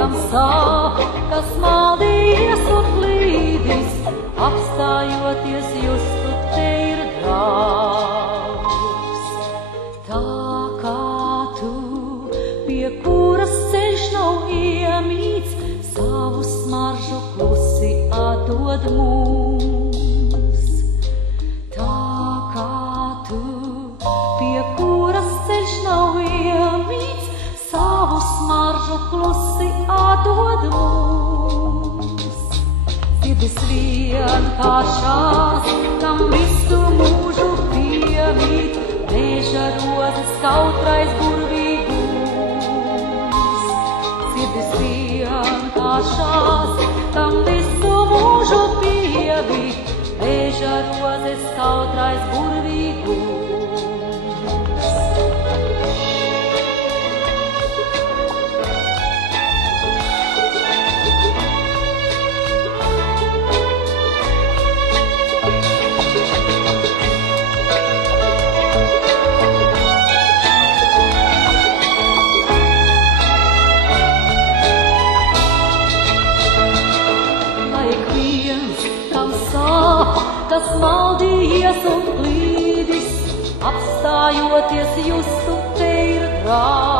kam sāp, kas maldījies un klīdis, apstājoties justu te ir draugs. Tā kā tu, pie kuras ceļš nav iemīts, savu smaržu klusi atdod mums. Tā kā tu, pie kuras ceļš nav iemīts, savu smaržu klusi atdod mums. Sirdis vienkāršās, kam visu mūžu piemīt, meža rozes kautrais burvīgums. Sirdis vienkāršās, kam visu mūžu piemīt, meža rozes kautrais burvīgums. Kas maldījies un klīdis, apstājoties justu te ir draugs.